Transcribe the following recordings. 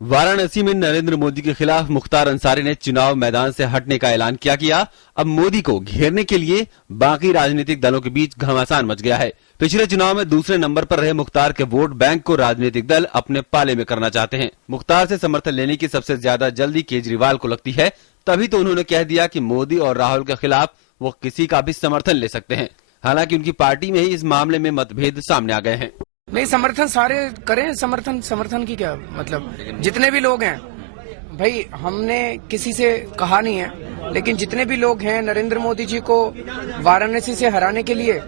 वाराणसी में नरेंद्र मोदी के खिलाफ मुख्तार अंसारी ने चुनाव मैदान से हटने का ऐलान किया। अब मोदी को घेरने के लिए बाकी राजनीतिक दलों के बीच घमासान मच गया है। पिछले चुनाव में दूसरे नंबर पर रहे मुख्तार के वोट बैंक को राजनीतिक दल अपने पाले में करना चाहते हैं। मुख्तार से समर्थन लेने की सबसे ज्यादा जल्दी केजरीवाल को लगती है, तभी तो उन्होंने कह दिया कि मोदी और राहुल के खिलाफ वो किसी का भी समर्थन ले सकते हैं। हालांकि उनकी पार्टी में ही इस मामले में मतभेद सामने आ गए हैं। नहीं, समर्थन सारे करें, समर्थन की क्या मतलब, जितने भी लोग हैं भाई, हमने किसी से कहा नहीं है, लेकिन जितने भी लोग हैं नरेंद्र मोदी जी को वाराणसी से हराने के लिए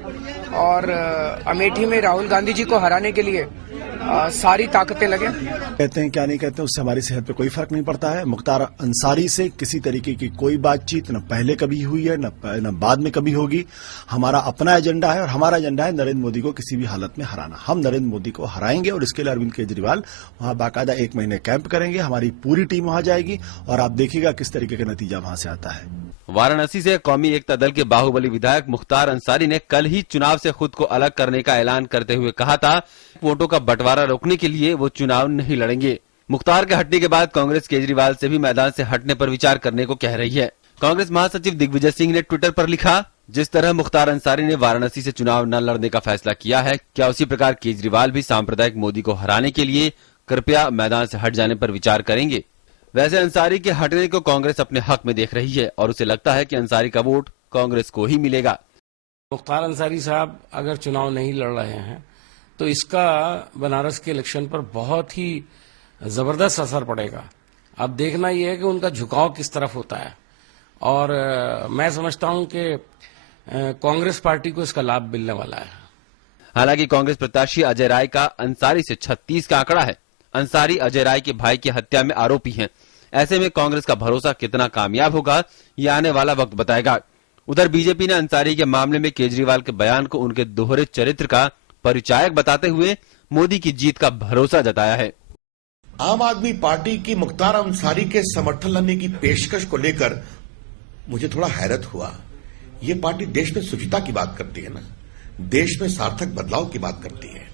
और अमेठी में राहुल गांधी जी को हराने के लिए सारी ताकतें लगे। कहते हैं क्या नहीं कहते हैं, उससे हमारी सेहत पे कोई फर्क नहीं पड़ता है। मुख्तार अंसारी से किसी तरीके की कोई बातचीत न पहले कभी हुई है न बाद में कभी होगी। हमारा अपना एजेंडा है और हमारा एजेंडा है नरेंद्र मोदी को किसी भी हालत में हराना। हम नरेंद्र मोदी को हराएंगे और इसके लिए अरविंद केजरीवाल वहां बाकायदा 1 महीने कैंप करेंगे। हमारी पूरी टीम वहां जाएगी और आप देखिएगा किस तरीके का नतीजा वहां से आता है। वाराणसी से कौमी एकता दल के बाहुबली विधायक मुख्तार अंसारी ने कल ही चुनाव से खुद को अलग करने का ऐलान करते हुए कहा था, वोटों का बंटवारा रोकने के लिए वो चुनाव नहीं लड़ेंगे। मुख्तार के हटने के बाद कांग्रेस केजरीवाल से भी मैदान से हटने पर विचार करने को कह रही है। कांग्रेस महासचिव दिग्विजय सिंह ने ट्विटर पर लिखा, जिस तरह मुख्तार अंसारी ने वाराणसी से चुनाव न लड़ने का फैसला किया है, क्या उसी प्रकार केजरीवाल भी सांप्रदायिक मोदी को हराने के लिए कृपया मैदान से हट जाने पर विचार करेंगे। वैसे अंसारी के हटने को कांग्रेस अपने हक में देख रही है और उसे लगता है कि अंसारी का वोट कांग्रेस को ही मिलेगा। मुख्तार अंसारी साहब अगर चुनाव नहीं लड़ रहे हैं तो इसका बनारस के इलेक्शन पर बहुत ही जबरदस्त असर पड़ेगा। अब देखना यह है कि उनका झुकाव किस तरफ होता है और मैं समझता हूं कि कांग्रेस पार्टी को इसका लाभ मिलने वाला है। हालांकि कांग्रेस प्रत्याशी अजय राय का अंसारी से 36 का आंकड़ा है। अंसारी अजय राय के भाई की हत्या में आरोपी हैं। ऐसे में कांग्रेस का भरोसा कितना कामयाब होगा, ये आने वाला वक्त बताएगा। उधर बीजेपी ने अंसारी के मामले में केजरीवाल के बयान को उनके दोहरे चरित्र का परिचायक बताते हुए मोदी की जीत का भरोसा जताया है। आम आदमी पार्टी की मुख्तार अंसारी के समर्थन लेने की पेशकश को लेकर मुझे थोड़ा हैरत हुआ। ये पार्टी देश में शुचिता की बात करती है ना, देश में सार्थक बदलाव की बात करती है।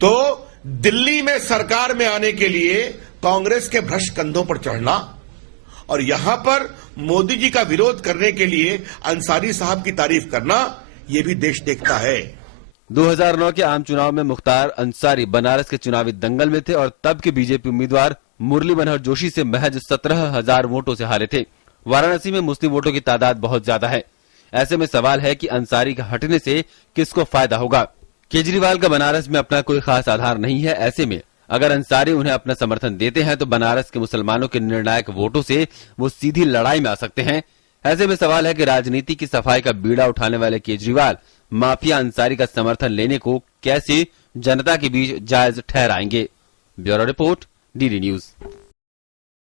तो दिल्ली में सरकार में आने के लिए कांग्रेस के भ्रष्ट कंधों पर चढ़ना और यहां पर मोदी जी का विरोध करने के लिए अंसारी साहब की तारीफ करना, यह भी देश देखता है। 2009 के आम चुनाव में मुख्तार अंसारी बनारस के चुनावी दंगल में थे और तब के बीजेपी उम्मीदवार मुरली मनोहर जोशी से महज 17,000 वोटों से हारे थे। वाराणसी में मुस्लिम वोटों की तादाद बहुत ज्यादा है। ऐसे में सवाल है कि अंसारी के हटने से किसको फायदा होगा। केजरीवाल का बनारस में अपना कोई खास आधार नहीं है। ऐसे में अगर अंसारी उन्हें अपना समर्थन देते हैं तो बनारस के मुसलमानों के निर्णायक वोटों से वो सीधी लड़ाई में आ सकते हैं। ऐसे में सवाल है कि राजनीति की सफाई का बीड़ा उठाने वाले केजरीवाल माफिया अंसारी का समर्थन लेने को कैसे जनता के बीच जायज ठहराएंगे। Bureau report, DD news.